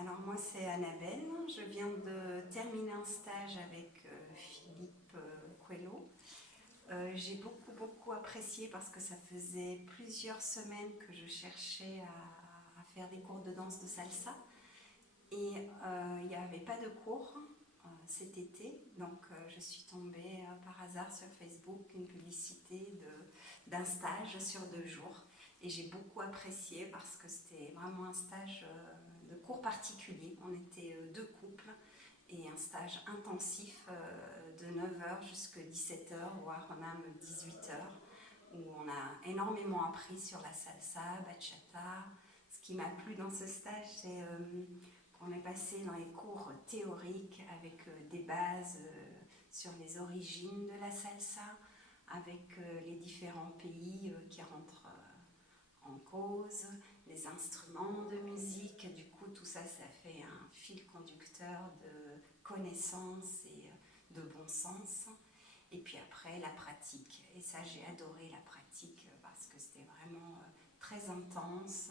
Alors moi c'est Annabelle, je viens de terminer un stage avec Philippe Coelho. J'ai beaucoup apprécié parce que ça faisait plusieurs semaines que je cherchais à faire des cours de danse de salsa et il n'y avait pas de cours cet été, donc je suis tombée par hasard sur Facebook, une publicité d'un stage sur 2 jours. Et j'ai beaucoup apprécié parce que c'était vraiment un stage de cours particulier. On était 2 couples et un stage intensif de 9h jusqu'à 17h, voire même 18h, où on a énormément appris sur la salsa, bachata. Ce qui m'a plu dans ce stage, c'est qu'on est passé dans les cours théoriques avec des bases sur les origines de la salsa, avec les différents pays qui rentrent en cause, les instruments de musique. Du coup, tout ça, ça fait un fil conducteur de connaissances et de bon sens. Et puis après, la pratique. Et ça, j'ai adoré la pratique parce que c'était vraiment très intense.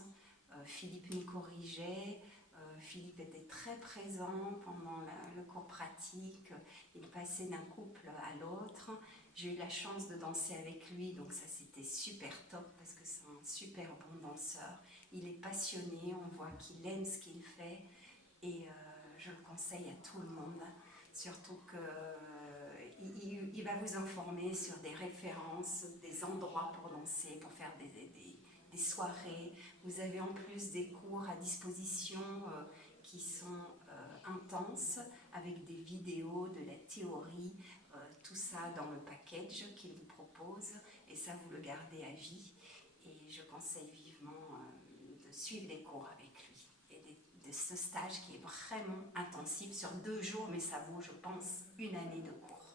Philippe m'y corrigeait. Philippe était très présent pendant le cours pratique. Il passait d'un couple à l'autre. J'ai eu la chance de danser avec lui, donc ça c'était super top parce que c'est un super bon danseur. Il est passionné, on voit qu'il aime ce qu'il fait et je le conseille à tout le monde. Surtout qu'il va vous informer sur des références, des endroits pour danser, pour faire des soirées. Vous avez en plus des cours à disposition qui sont intenses, avec des vidéos, de la théorie, tout ça dans le package qu'il vous propose, et ça vous le gardez à vie. Et je conseille vivement de suivre les cours avec lui et de ce stage qui est vraiment intensif sur 2 jours, mais ça vaut, je pense, une année de cours.